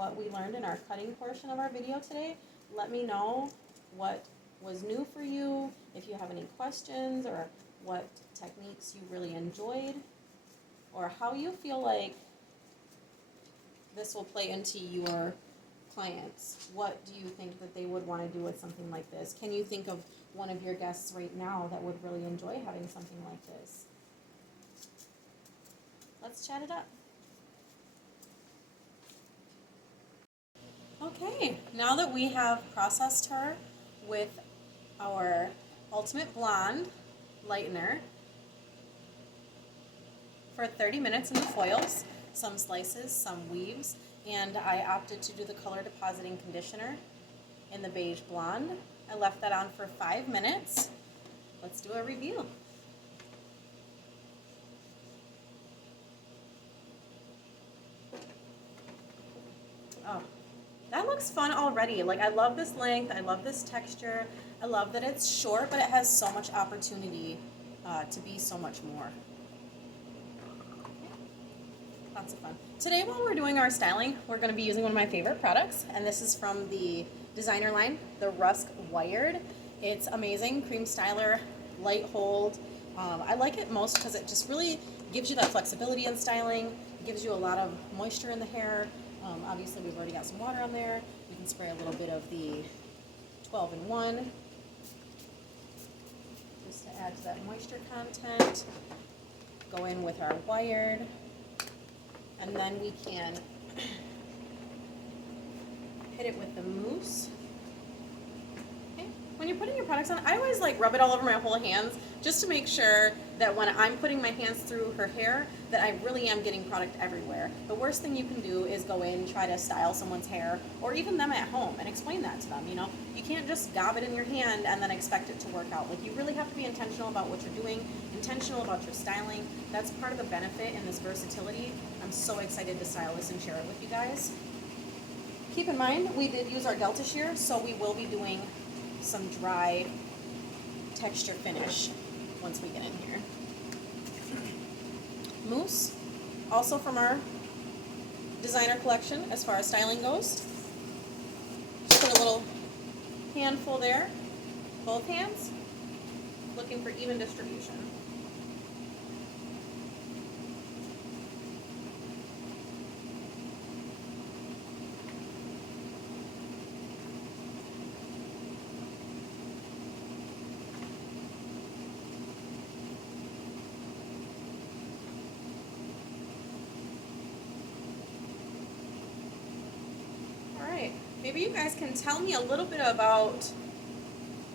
what we learned in our cutting portion of our video today. Let me know what was new for you, if you have any questions, or what techniques you really enjoyed, or how you feel like this will play into your clients. What do you think that they would want to do with something like this? Can you think of one of your guests right now that would really enjoy having something like this? Let's chat it up. Okay, now that we have processed her with our Ultimate Blonde lightener for 30 minutes in the foils, some slices, some weaves, and I opted to do the color depositing conditioner in the beige blonde. I left that on for 5 minutes. Let's do a review. Oh, that looks fun already. Like, I love this length, I love this texture, I love that it's short, but it has so much opportunity to be so much more. Lots of fun. Today, while we're doing our styling, we're going to be using one of my favorite products, and this is from the designer line, the Rusk Wired. It's amazing, cream styler, light hold. I like it most because it just really gives you that flexibility in styling. It gives you a lot of moisture in the hair. Obviously, we've already got some water on there. You can spray a little bit of the 12-in-1 just to add to that moisture content. Go in with our wired. And then we can hit it with the mousse. Okay. When you're putting your products on, I always like rub it all over my whole hands just to make sure that when I'm putting my hands through her hair that I really am getting product everywhere. The worst thing you can do is go in and try to style someone's hair, or even them at home, and explain that to them. You know, you can't just gob it in your hand and then expect it to work out. Like, you really have to be intentional about what you're doing, intentional about your styling. That's part of the benefit in this versatility. I'm so excited to style this and share it with you guys. Keep in mind, we did use our Delta shear, so we will be doing some dry texture finish once we get in here. Mousse, also from our designer collection as far as styling goes. Just put a little handful there, both hands, looking for even distribution. Maybe you guys can tell me a little bit about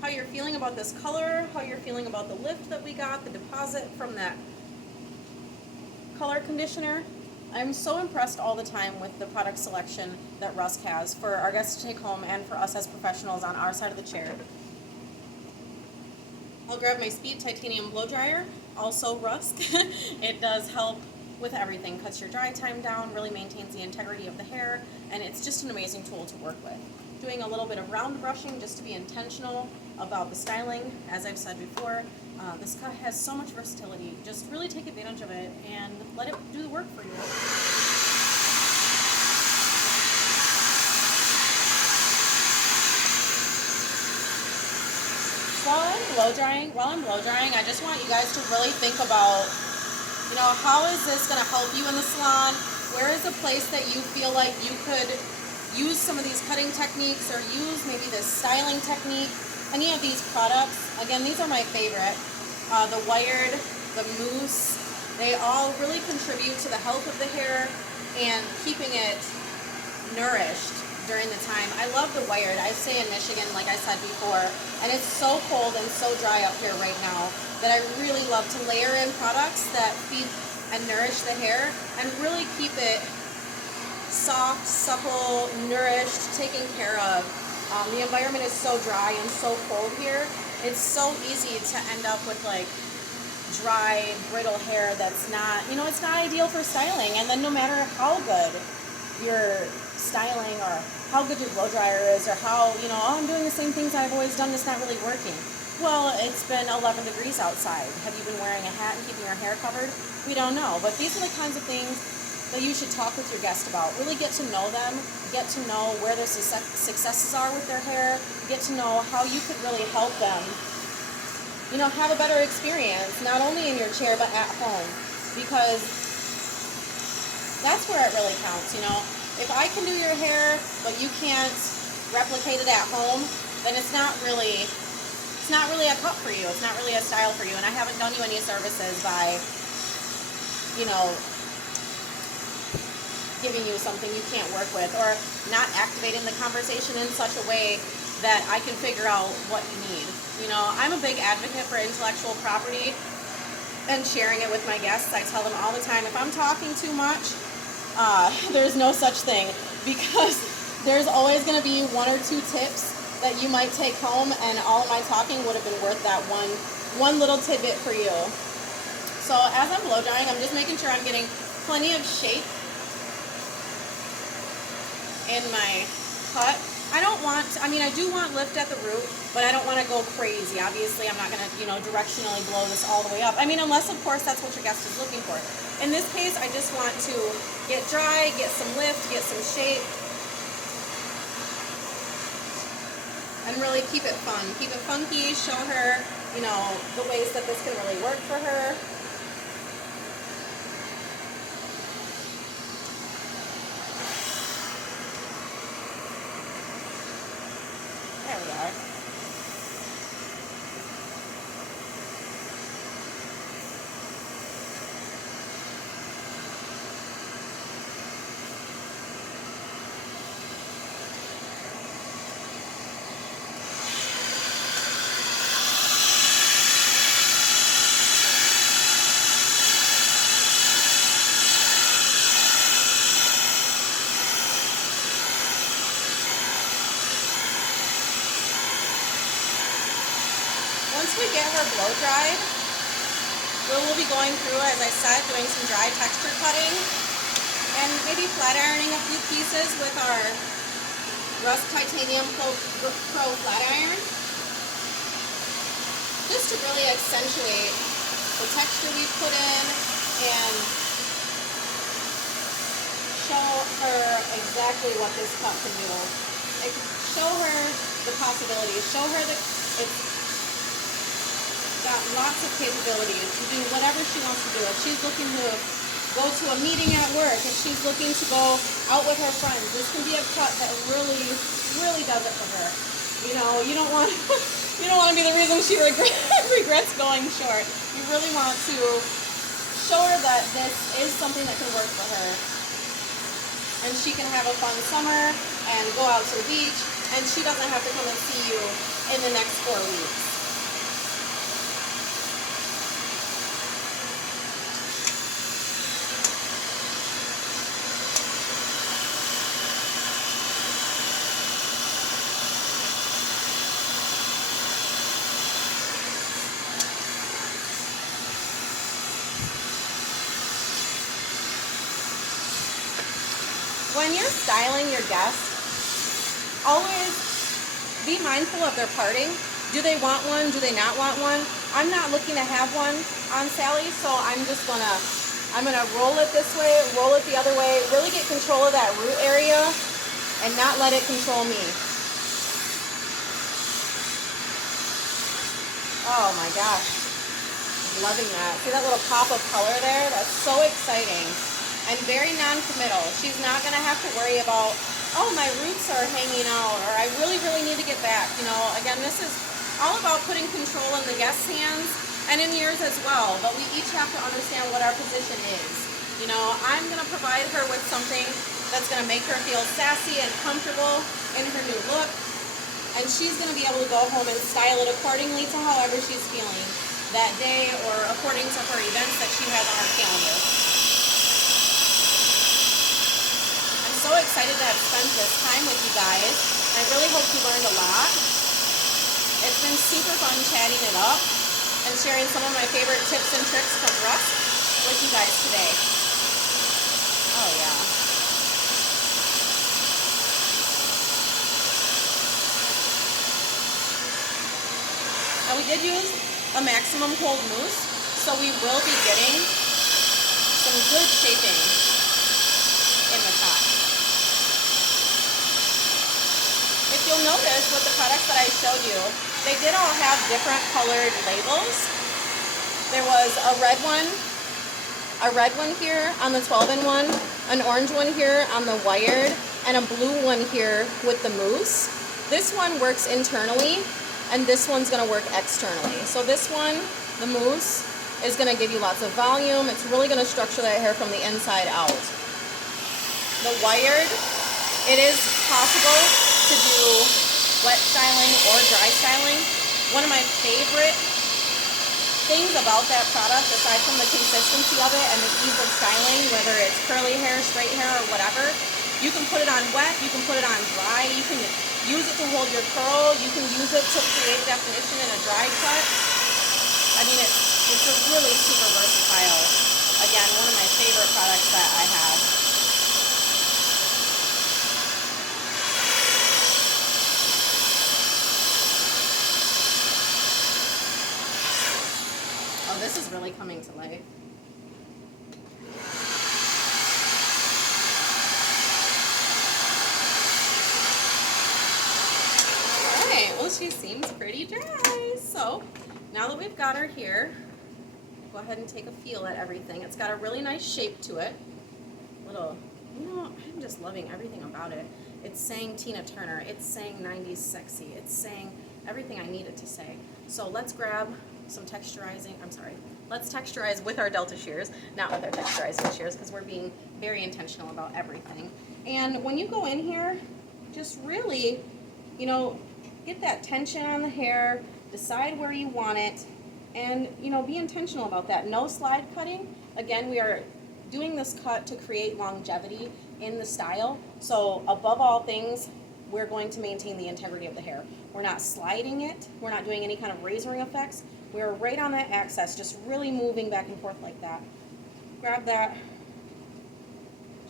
how you're feeling about this color, how you're feeling about the lift that we got, the deposit from that color conditioner. I'm so impressed all the time with the product selection that Rusk has for our guests to take home and for us as professionals on our side of the chair. I'll grab my Speed Titanium Blow Dryer, also Rusk. It does help with everything, cuts your dry time down, really maintains the integrity of the hair, and it's just an amazing tool to work with. Doing a little bit of round brushing just to be intentional about the styling. As I've said before, this cut has so much versatility. Just really take advantage of it and let it do the work for you. While I'm blow drying, I just want you guys to really think about, you know, how is this going to help you in the salon? Where is a place that you feel like you could use some of these cutting techniques or use maybe this styling technique? Any of these products, again, these are my favorite. The wired, the mousse, they all really contribute to the health of the hair and keeping it nourished during the time. I love the wired. I stay in Michigan, like I said before, and it's so cold and so dry up here right now that I really love to layer in products that feed and nourish the hair and really keep it soft, supple, nourished, taken care of. The environment is so dry and so cold here. It's so easy to end up with like dry, brittle hair that's not, you know, it's not ideal for styling. And then no matter how good your styling or how good your blow dryer is or how, you know, oh, I'm doing the same things I've always done, it's not really working. Well, it's been 11 degrees outside. Have you been wearing a hat and keeping your hair covered? We don't know. But these are the kinds of things that you should talk with your guest about. Really get to know them, get to know where their successes are with their hair, get to know how you could really help them, you know, have a better experience, not only in your chair, but at home. Because that's where it really counts, you know. If I can do your hair, but you can't replicate it at home, then it's not really a cut for you. It's not really a style for you. And I haven't done you any services by, you know, giving you something you can't work with, or not activating the conversation in such a way that I can figure out what you need. You know, I'm a big advocate for intellectual property and sharing it with my guests. I tell them all the time, if I'm talking too much, there's no such thing, because there's always going to be one or two tips that you might take home, and all of my talking would have been worth that one little tidbit for you. So as I'm blow drying, I'm just making sure I'm getting plenty of shape in my cut. I do want lift at the root, but I don't want to go crazy. Obviously, I'm not going to, you know, directionally blow this all the way up. I mean, unless, of course, that's what your guest is looking for. In this case, I just want to get dry, get some lift, get some shape, and really keep it fun. Keep it funky, show her, you know, the ways that this can really work for her. There we are. Once we get her blow dried, we'll be going through, as I said, doing some dry texture cutting and maybe flat ironing a few pieces with our Rusk Titanium Pro flat iron, just to really accentuate the texture we put in and show her exactly what this cut can do. Show her the possibilities. Show her that it's got lots of capabilities to do whatever she wants to do. If she's looking to go to a meeting at work, if she's looking to go out with her friends, this can be a cut that really, really does it for her. You know, you don't want to be the reason she regrets going short. You really want to show her that this is something that can work for her, and she can have a fun summer and go out to the beach, and she doesn't have to come and see you in the next 4 weeks. When you're styling your guests, always be mindful of their parting. Do they want one? Do they not want one? I'm not looking to have one on Sally, so I'm gonna roll it this way, roll it the other way, really get control of that root area and not let it control me. Oh my gosh, loving that. See that little pop of color there? That's so exciting. And very non-committal. She's not going to have to worry about, oh, my roots are hanging out, or I really, really need to get back. You know, again, this is all about putting control in the guest's hands and in yours as well. But we each have to understand what our position is. You know, I'm going to provide her with something that's going to make her feel sassy and comfortable in her new look. And she's going to be able to go home and style it accordingly to however she's feeling that day, or according to her events that she has on her calendar. So excited to have spent this time with you guys. I really hope you learned a lot. It's been super fun chatting it up and sharing some of my favorite tips and tricks from Rusk with you guys today. Oh yeah. Now we did use a maximum cold mousse, so we will be getting some good shaping you'll notice with the products that I showed you, they did all have different colored labels. There was a red one here on the 12-in-1, an orange one here on the wired, and a blue one here with the mousse. This one works internally, and this one's gonna work externally. So this one, the mousse, is gonna give you lots of volume. It's really gonna structure that hair from the inside out. The wired, it is possible to do wet styling or dry styling. One of my favorite things about that product, aside from the consistency of it and the ease of styling, whether it's curly hair, straight hair, or whatever, you can put it on wet, you can put it on dry, you can use it to hold your curl, you can use it to create definition in a dry cut. I mean, it's a really super versatile, again, one of my favorite products that I have. Oh, this is really coming to life. Alright, well, she seems pretty dry. So, now that we've got her here, go ahead and take a feel at everything. It's got a really nice shape to it. Little, you know, I'm just loving everything about it. It's saying Tina Turner. It's saying 90s sexy. It's saying everything I need it to say. So let's grab some texturizing, let's texturize with our Delta shears, not with our texturizing shears, because we're being very intentional about everything. And when you go in here, just really, you know, get that tension on the hair, decide where you want it, and, you know, be intentional about that. No slide cutting. Again, we are doing this cut to create longevity in the style. So above all things, we're going to maintain the integrity of the hair. We're not sliding it. We're not doing any kind of razoring effects. We're right on that axis, just really moving back and forth like that. Grab that,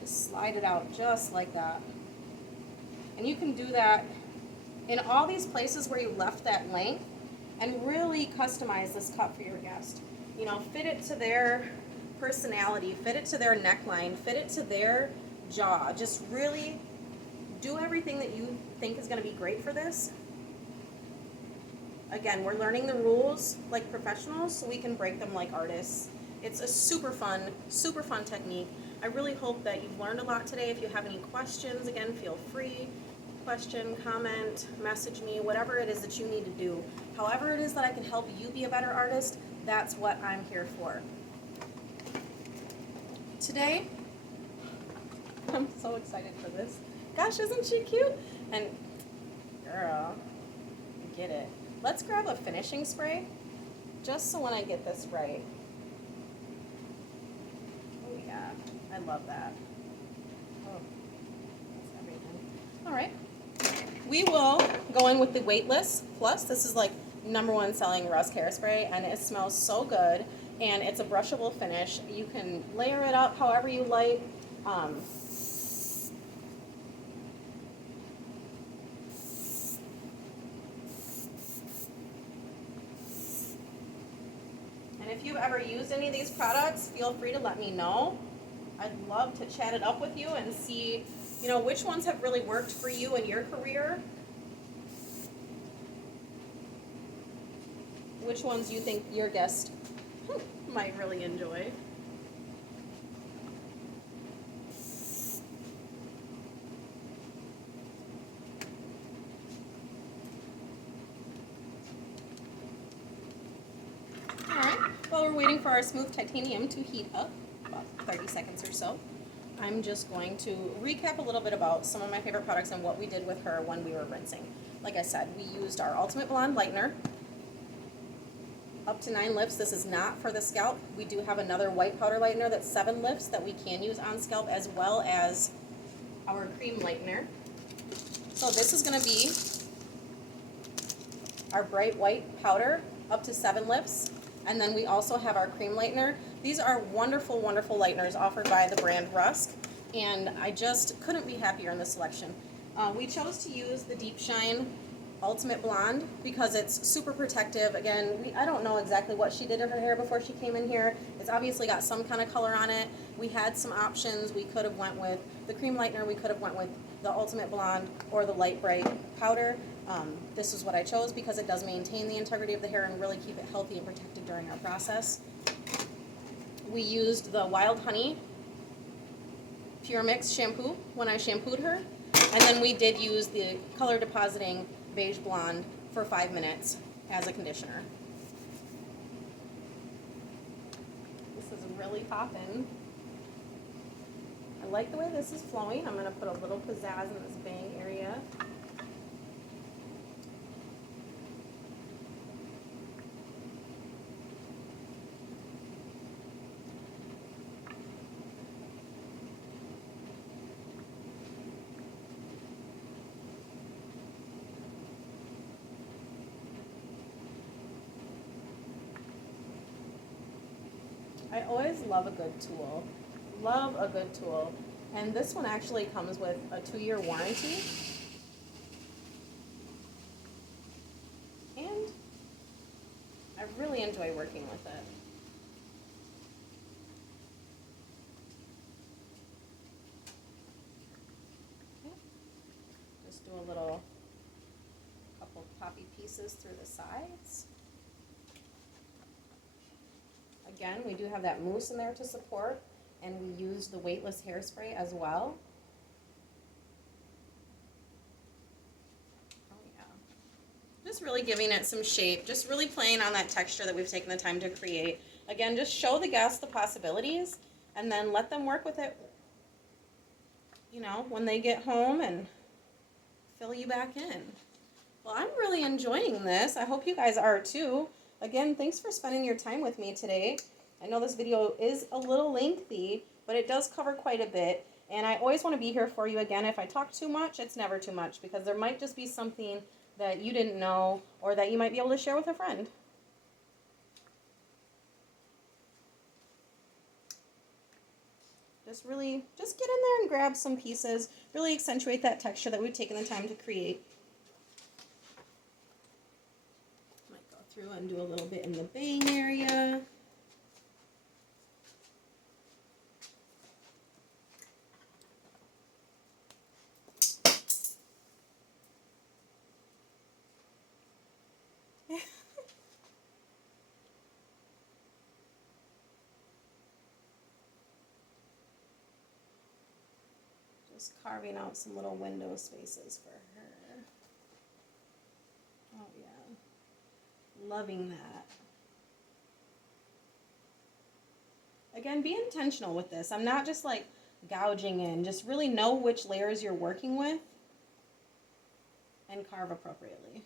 just slide it out just like that. And you can do that in all these places where you left that length and really customize this cut for your guest. You know, fit it to their personality, fit it to their neckline, fit it to their jaw. Just really do everything that you think is going to be great for this. Again, we're learning the rules like professionals so we can break them like artists. It's a super fun technique. I really hope that you've learned a lot today. If you have any questions, again, feel free. Question, comment, message me, whatever it is that you need to do. However it is that I can help you be a better artist, that's what I'm here for. Today, I'm so excited for this. Gosh, isn't she cute? And girl, get it. Let's grab a finishing spray, just so when I get this right. Oh yeah, I love that. Oh, that's everything. All right, we will go in with the Weightless Plus. This is like #1 selling Rusk hairspray, and it smells so good, and it's a brushable finish. You can layer it up however you like. And if you've ever used any of these products, feel free to let me know. I'd love to chat it up with you and see, you know, which ones have really worked for you in your career. Which ones you think your guest might really enjoy. While we're waiting for our smooth titanium to heat up, about 30 seconds or so, I'm just going to recap a little bit about some of my favorite products and what we did with her when we were rinsing. Like I said, we used our Ultimate Blonde Lightener, up to 9 lifts. This is not for the scalp. We do have another white powder lightener that's 7 lifts that we can use on scalp, as well as our cream lightener. So this is going to be our bright white powder, up to 7 lifts. And then we also have our cream lightener. These are wonderful, wonderful lighteners offered by the brand Rusk, and I just couldn't be happier in this selection. We chose to use the Deep Shine Ultimate Blonde because it's super protective. Again, I don't know exactly what she did to her hair before she came in here. It's obviously got some kind of color on it. We had some options. We could have went with the cream lightener. We could have went with the Ultimate Blonde or the Light Bright powder. This is what I chose because it does maintain the integrity of the hair and really keep it healthy and protected during our process. We used the Wild Honey Pure Mix shampoo when I shampooed her. And then we did use the color depositing beige blonde for 5 minutes as a conditioner. This is really popping. I like the way this is flowing. I'm going to put a little pizzazz in this bang area. I always love a good tool. Love a good tool. And this one actually comes with a 2-year warranty. And I really enjoy working with it. Okay. Just do a couple poppy pieces through the sides. Again, we do have that mousse in there to support, and we use the weightless hairspray as well. Oh yeah. Just really giving it some shape, just really playing on that texture that we've taken the time to create. Again, just show the guests the possibilities, and then let them work with it, you know, when they get home and fill you back in. Well, I'm really enjoying this. I hope you guys are too. Again, thanks for spending your time with me today. I know this video is a little lengthy, but it does cover quite a bit. And I always want to be here for you. Again, if I talk too much, it's never too much, because there might just be something that you didn't know or that you might be able to share with a friend. Just get in there and grab some pieces. Really accentuate that texture that we've taken the time to create. Through and do a little bit in the bang area. Just carving out some little window spaces for her. Oh yeah. Loving that. Again, be intentional with this. I'm not just like gouging in. Just really know which layers you're working with and carve appropriately.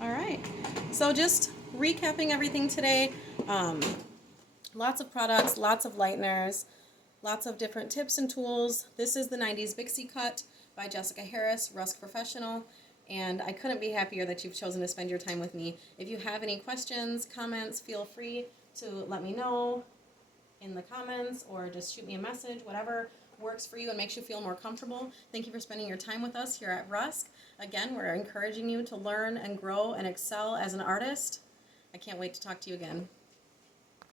All right. So just recapping everything today. Lots of products, lots of lighteners, lots of different tips and tools. This is the 90s Bixie Cut by Jessica Harris, Rusk Professional, and I couldn't be happier that you've chosen to spend your time with me. If you have any questions, comments, feel free to let me know in the comments or just shoot me a message, whatever works for you and makes you feel more comfortable. Thank you for spending your time with us here at Rusk. Again, we're encouraging you to learn and grow and excel as an artist. I can't wait to talk to you again.